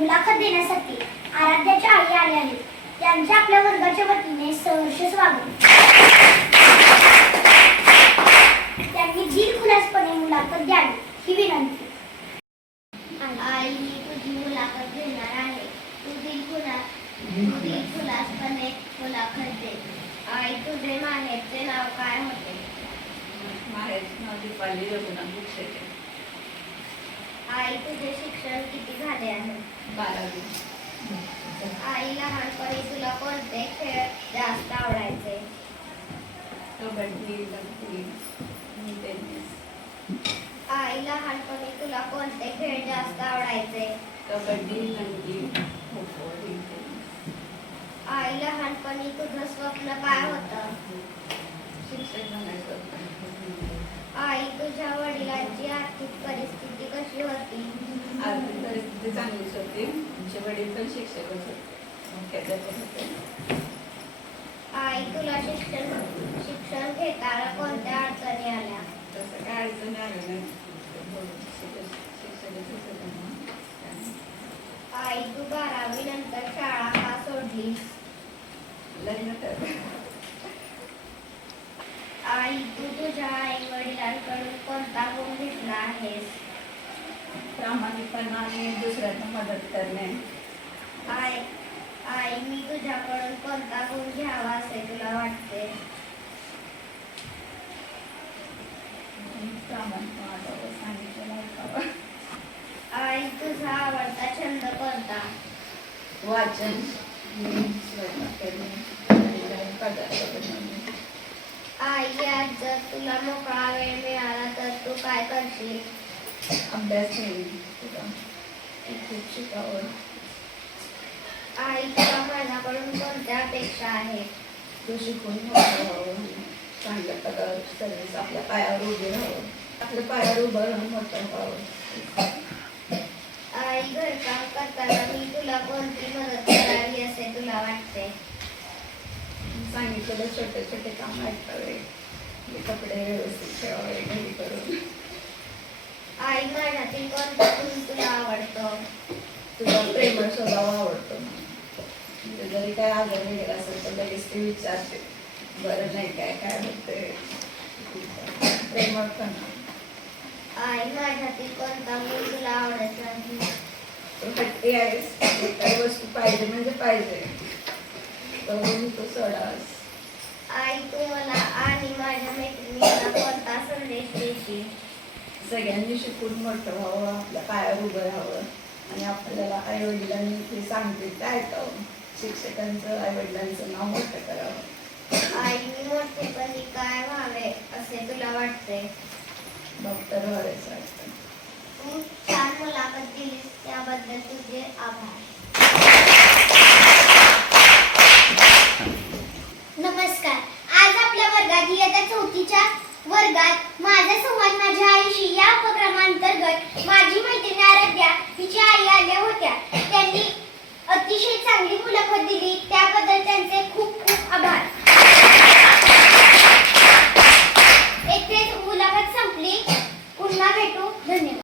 मुलाखत देण्यासाठी आराध्याच्या आई आल्या आहेत त्यांचे आपल्या वर्गाच्या वतीने सहर्ष स्वागत. त्यांनी दिलखुलासपणे मुलाखत द्यावी ही विनंती. आई मी तुझी मुलाखत घेणार आहे तू तू दिलखुलासपणे मुलाखत दे. आई तुझे माहेरचे नाव काय होते? माहेरची नाव दीपाली रघुनाथ बुक्षेटे आई तुझे शिक्षण किती झाले आहे? बारावी. आई लहानपणी तुला कोणते खेळ जास्त आवडायचे? कबड्डी लंगडी टेनिस. आई लहानपणी तुला कोणते खेळ जास्त आवडायचे? कबड्डी लंगडी खो खो आई लहानपणी तुझं स्वप्न काय होतं शिक्षक बनायचं आई तुझ्या वडिलांची आर्थिक परिस्थिती कशी होती परिस्थिती चांगलीच होती. आमचे वडील पण शिक्षकच होते. मुख्याध्यापक होते. आई तुला शिक्षण शिक्षण घेताना कोणत्या अडचणी आल्या? तसं काय अडचण आलं नाही. शिक्षक शिक्षकच होते त्यांना. आई तू बारावी नंतर शाळा का लग्न तर आई तू तुझ्या आई वडिलांकडून कोणता गुण घेतला आहेस? प्रामाणिकपणा आणि दुसऱ्यांना मदत करणे. आई आई मी तुझ्याकडून कोणता गुण घ्यावा असे तुला वाटते. आई तुझा आवडता छंद कोणता? वाचन. आई आज जर तुला मोकळा वेळ मिळाला तर तू काय करशील? अभ्यास खूप शिकावं. आई तुला माझ्याकडून कोणत्या अपेक्षा आहेत? तू शिकून व्हावं चांगल्या प्रकारे सर्विस आपल्या पायावर उभे राहावं. आपल्या पायावर उभं राहून मोठं व्हावं आई घरकाम करताना मी तुला कोणती मदत करावी असे तुला वाटते? सांगितलेलं छोटे छोटे काम ऐकावे. कपडे व्यवस्थित ठेवावे घरी करून. आई माझ्यातील कोणता तुला आवडतो. तुला प्रेमळ स्वभाव आवडतो. म्हणजे जरी काय आजार वगैरे असेल तर लगेच ते विचारते. बरं नाही काय काय होते प्रेमळपणा आई माझ्यातील कोणता गुण तुला आवडत नाही. तू हट्टी आहेस काही वस्तू पाहिजे म्हणजे पाहिजे. करून तू सोडास आई तू मला आणि माझ्या मैत्रिणींना कोणता संदेश देशील? सगळ्यांनी शिकून मोठं व्हावं आपल्या पायावर उभं राहावं. आणि आपल्याला आईवडिलांनी ते सांगतील ते ऐकावं. शिक्षकांचं आईवडिलांचं नाव मोठं करावं. आई मोठेपणी काय व्हावे असे तुला वाटते? डॉक्टर व्हावे वाटतं. खूप छान मुलाखत दिलीस त्याबद्दल तुझे आभार. नमस्कार. आज आपल्या वर्गात इयत्ता चौथीच्या वर्गात